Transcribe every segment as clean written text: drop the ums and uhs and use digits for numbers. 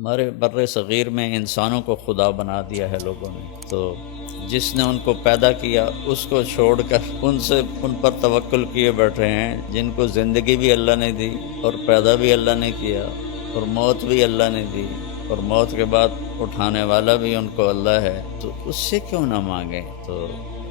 ہمارے بر صغیر میں انسانوں کو خدا بنا دیا ہے لوگوں نے، تو جس نے ان کو پیدا کیا اس کو چھوڑ کر ان پر توکل کیے بیٹھے ہیں، جن کو زندگی بھی اللہ نے دی اور پیدا بھی اللہ نے کیا اور موت بھی اللہ نے دی اور موت کے بعد اٹھانے والا بھی ان کو اللہ ہے، تو اس سے کیوں نہ مانگیں؟ تو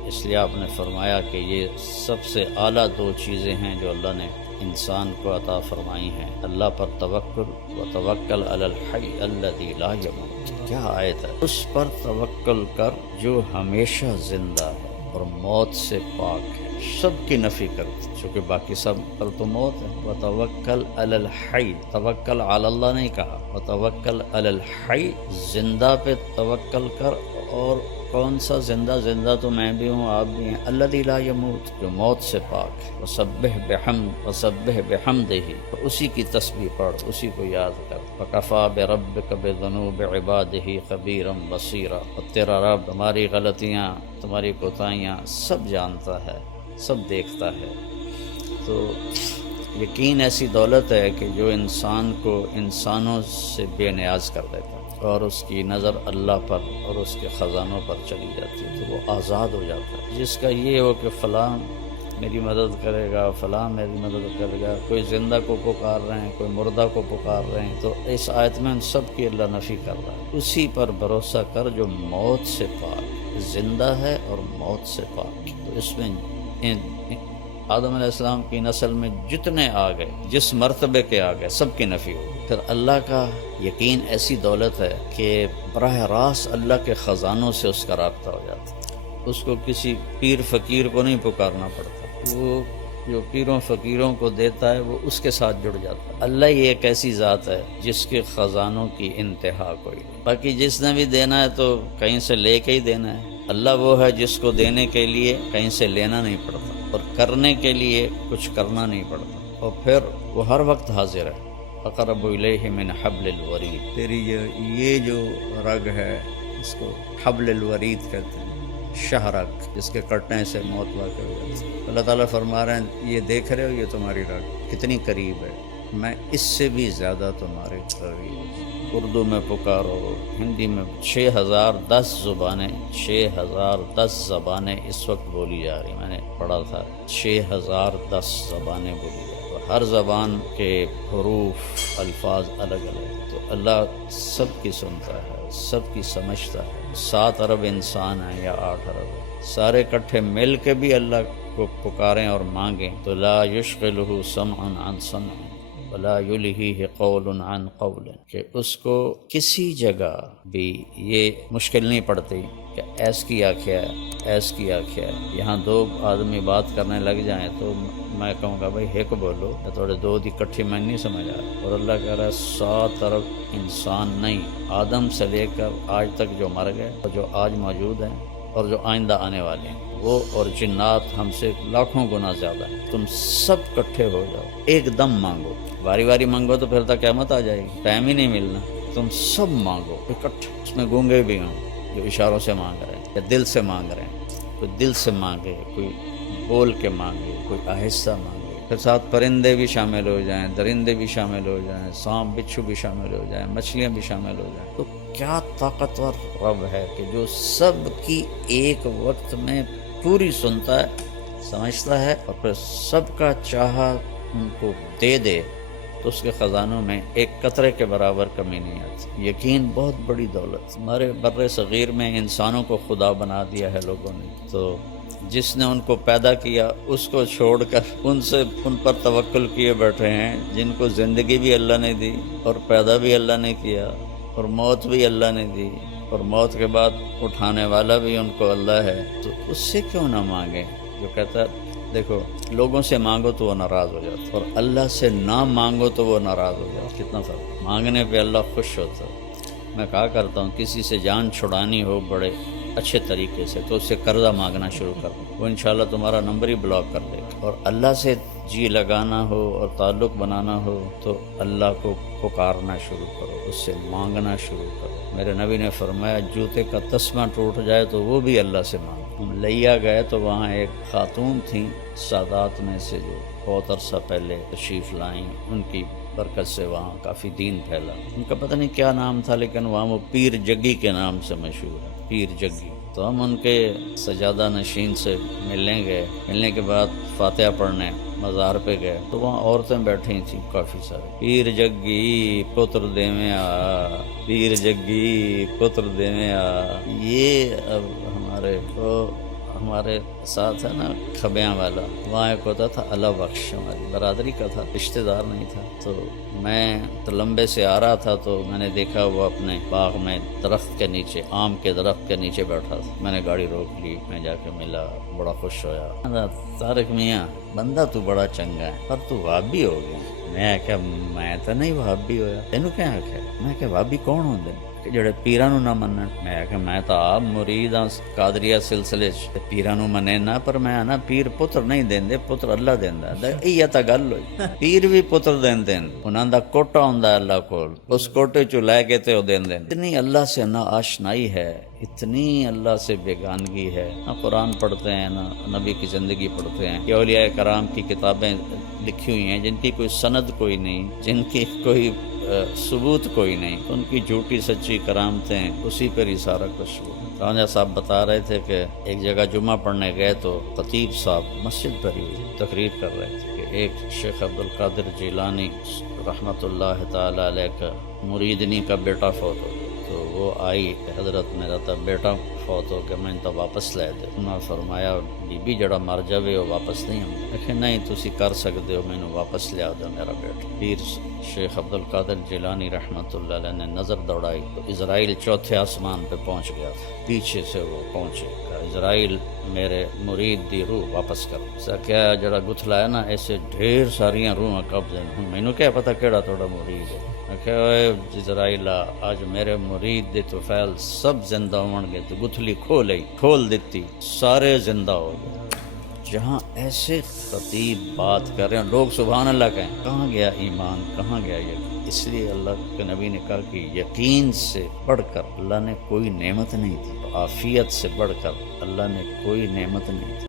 اس لیے آپ نے فرمایا کہ یہ سب سے اعلیٰ دو چیزیں ہیں جو اللہ نے انسان کو عطا فرمائی ہیں، اللہ پر توکل و توکل علی الحی الذی لا یموت۔ کیا آیت ہے! اس پر توکل کر جو ہمیشہ زندہ ہے اور موت سے پاک ہے، سب کی نفی کرتے چونکہ باقی سب پر تو موت ہے۔ وتوکل علی الحی، توکل علی اللہ نہیں کہا، وتوکل علی الحی، زندہ پہ توکل کر۔ اور کون سا زندہ؟ زندہ تو میں بھی ہوں، آپ بھی ہیں، الذی لا یموت، جو موت سے پاک ہے۔ وسبح بحمدہ، اسی کی تسبیح پڑھ، اسی کو یاد کر۔ وکفیٰ بربک بذنوب عبادہ خبیرا بصیرا، اور تیرا رب تمہاری غلطیاں، تمہاری کوتاہیاں سب جانتا ہے، سب دیکھتا ہے۔ تو یقین ایسی دولت ہے کہ جو انسان کو انسانوں سے بے نیاز کر دیتا ہے اور اس کی نظر اللہ پر اور اس کے خزانوں پر چلی جاتی ہے، تو وہ آزاد ہو جاتا ہے۔ جس کا یہ ہو کہ فلاں میری مدد کرے گا، فلاں میری مدد کرے گا، کوئی زندہ کو پکار رہے ہیں، کوئی مردہ کو پکار رہے ہیں، تو اس آیت میں ان سب کی اللہ نفی کر رہا ہے۔ اسی پر بھروسہ کر جو موت سے پاک، زندہ ہے اور موت سے پاک۔ تو اس میں آدم علیہ السلام کی نسل میں جتنے آ گئے، جس مرتبے کے آ گئے، سب کی نفی ہو گئی۔ پھر اللہ کا یقین ایسی دولت ہے کہ براہ راست اللہ کے خزانوں سے اس کا رابطہ ہو جاتا ہے۔ اس کو کسی پیر فقیر کو نہیں پکارنا پڑتا، وہ جو پیروں فقیروں کو دیتا ہے وہ اس کے ساتھ جڑ جاتا ہے۔ اللہ ہی ایک ایسی ذات ہے جس کے خزانوں کی انتہا کوئی نہیں۔ باقی جس نے بھی دینا ہے تو کہیں سے لے کے ہی دینا ہے۔ اللہ وہ ہے جس کو دینے کے لیے کہیں سے لینا نہیں پڑتا اور کرنے کے لیے کچھ کرنا نہیں پڑتا، اور پھر وہ ہر وقت حاضر ہے۔ اقرب الیہ من حبل الورید، تیری یہ جو رگ ہے اس کو حبل الورید کہتے ہیں، شہرک، جس کے کٹنے سے موت واقع ہو جاتی ہے۔ اللہ تعالیٰ فرما رہے ہیں یہ دیکھ رہے ہو، یہ تمہاری رگ کتنی قریب ہے، میں اس سے بھی زیادہ تمہارے قریب ہوں۔ اردو میں پکارو، ہندی میں 6010 زبانیں، 6010 زبانیں اس وقت بولی جا رہی، میں نے پڑھا تھا 6010 زبانیں بولی جا رہی، ہر زبان کے حروف، الفاظ الگ الگ ہیں۔ تو اللہ سب کی سنتا ہے، سب کی سمجھتا ہے۔ 7 ارب انسان ہیں یا 8 ارب ہیں، سارے کٹھے مل کے بھی اللہ کو پکاریں اور مانگیں تو لا یشغلہ سمع عن سمع ولا یلہیہ قول عن قول، کہ اس کو کسی جگہ بھی یہ مشکل نہیں پڑتی کہ ایس کیا کیا ہے، ایس کیا کیا ہے۔ یہاں 2 آدمی بات کرنے لگ جائیں تو میں کہوں گا بھائی ایک بولو، یا تھوڑے 2 دی کٹھی میں نہیں سمجھ آ رہا، اور اللہ کہہ رہا ہے 7 ارب انسان نہیں، آدم سے لے کر آج تک جو مر گئے اور جو آج موجود ہیں اور جو آئندہ آنے والے ہیں، وہ اور جنات ہم سے لاکھوں گنا زیادہ ہیں، تم سب کٹھے ہو جاؤ، ایک دم مانگو، باری باری مانگو تو پھر تک قیامت آ جائے گی، ٹائم ہی نہیں ملنا، تم سب مانگو اکٹھے۔ اس میں گونگے بھی ہوں جو اشاروں سے مانگ رہے ہیں یا دل سے مانگ رہے ہیں، کوئی دل سے مانگے، کوئی بول کے مانگے، کوئی آہستہ مانگے، پھر ساتھ پرندے بھی شامل ہو جائیں، درندے بھی شامل ہو جائیں، سانپ بچھو بھی شامل ہو جائیں، مچھلیاں بھی شامل ہو جائیں۔ تو کیا طاقتور رب ہے کہ جو سب کی ایک وقت میں پوری سنتا ہے، سمجھتا ہے، اور پھر سب کا چاہا ان کو دے دے، تو اس کے خزانوں میں ایک قطرے کے برابر کمی نہیں آتی۔ یقین بہت بڑی دولت۔ ہمارے بر صغیر میں انسانوں کو خدا بنا دیا ہے لوگوں نے، تو جس نے ان کو پیدا کیا اس کو چھوڑ کر ان پر توکل کیے بیٹھے ہیں، جن کو زندگی بھی اللہ نے دی اور پیدا بھی اللہ نے کیا اور موت بھی اللہ نے دی اور موت کے بعد اٹھانے والا بھی ان کو اللہ ہے، تو اس سے کیوں نہ مانگیں؟ جو کہتا ہے دیکھو، لوگوں سے مانگو تو وہ ناراض ہو جاتا، اور اللہ سے نہ مانگو تو وہ ناراض ہو جاتا۔ کتنا فرق! مانگنے پہ اللہ خوش ہوتا ہے۔ میں کہا کرتا ہوں کسی سے جان چھڑانی ہو بڑے اچھے طریقے سے تو اس سے قرضہ مانگنا شروع کر دو، وہ انشاءاللہ تمہارا نمبر ہی بلاک کر دے گا۔ اور اللہ سے جی لگانا ہو اور تعلق بنانا ہو تو اللہ کو پکارنا شروع کرو، اس سے مانگنا شروع کرو۔ میرے نبی نے فرمایا جوتے کا تسمہ ٹوٹ جائے تو وہ بھی اللہ سے مانگو۔ ہم لیا گئے تو وہاں ایک خاتون تھیں سادات میں سے جو بہت عرصہ پہلے تشریف لائیں، ان کی برکت سے وہاں کافی دین پھیلا. ان کا پتہ نہیں کیا نام تھا لیکن وہاں وہ پیر جگی کے نام سے مشہور ہے، پیر جگی. تو ہم ان کے سجادہ نشین سے ملنے گئے. ملنے کے بعد فاتحہ پڑھنے مزار پہ گئے تو وہاں عورتیں بیٹھی تھیں کافی سارے. پیر جگی پتر دیویں آ، پیر جگی پتر دیویں آ. یہ اب ہمارے ساتھ ہے نا کھبیاں والا، وہاں ایک ہوتا تھا اللہ بخش، ہماری برادری کا تھا، رشتہ دار نہیں تھا. تو میں تو لمبے سے آ رہا تھا تو میں نے دیکھا وہ اپنے باغ میں درخت کے نیچے، آم کے درخت کے نیچے بیٹھا تھا. میں نے گاڑی روک لی، میں جا کے ملا، بڑا خوش ہویا. طارق میاں بندہ تو بڑا چنگا ہے پر تو وہابی ہو گیا. میں کہا میں تو نہیں وہابی ہویا. تینوں کیا آخیا؟ میں کہ وہابی کون ہوندے کہ جڑے پیراں نو نہ منن؟ میں کہ میں تو آپ مرید ہاں قادریہ سلسلے چ، پیراں نو منے نہ، پر میں نا پیر پتر نہیں دیندے، پتر اللہ دیندا. یہ تا گل ہوئی. پیر بھی پتر دیندے ہیں، انہاں دا کوٹا ہوندا اللہ کول، اس کوٹے چوں لے کے تے او دیندے. اتنی اللہ سے نا آشنائی ہے، اتنی اللہ سے بیگانگی ہے. نہ قرآن پڑھتے ہیں، نہ نبی کی زندگی پڑھتے ہیں. کہ اولیاء کرام کی کتابیں لکھی ہوئی ہیں جن کی کوئی سند کوئی نہیں، جن کی کوئی ثبوت کوئی نہیں، ان کی جھوٹی سچی کرامتیں، اسی پر ہی سارا کچھ ہوا. رانجہ صاحب بتا رہے تھے کہ ایک جگہ جمعہ پڑھنے گئے تو خطیب صاحب مسجد بھری ہوئی تقریر کر رہے تھے کہ ایک شیخ عبدالقادر جیلانی رحمۃ اللہ تعالی علیہ کا مریدنی کا بیٹا فوت ہو گیا. تو وہ آئی کہ حضرت میرا تو بیٹا فوت ہو گیا، میں تو واپس لے دے. انہوں نے فرمایا بی بی جڑا مر جاوے وہ واپس نہیں ہوں. لیکن نہیں تسی کر سکتے ہو، مینوں واپس لیا دو میرا بیٹا. پیر شیخ عبدالقادر جیلانی رحمۃ اللہ علیہ نے نظر دوڑائی تو اسرائیل چوتھے آسمان پہ پہنچ گیا. پیچھے سے وہ پہنچے گا، اسرائیل میرے مرید دی روح واپس کر. اسا کیا جڑا گتھلا ہے نا، ایسے ڈھیر ساریاں روحاں قبضے ہیں. مینوں کیا پتہ کیڑا تھوڑا مرید ہے. کہ اسرائیل آج میرے مرید دے تو فیل سب زندہ ہون گے. تو گتھلی کھول دیتی، سارے زندہ ہو گئے. جہاں ایسے خطیب بات کر رہے ہیں لوگ سبحان اللہ کہیں، کہاں گیا ایمان، کہاں گیا یقین؟ اس لیے اللہ کے نبی نے کہا کہ یقین سے بڑھ کر اللہ نے کوئی نعمت نہیں دی، عافیت سے بڑھ کر اللہ نے کوئی نعمت نہیں دی.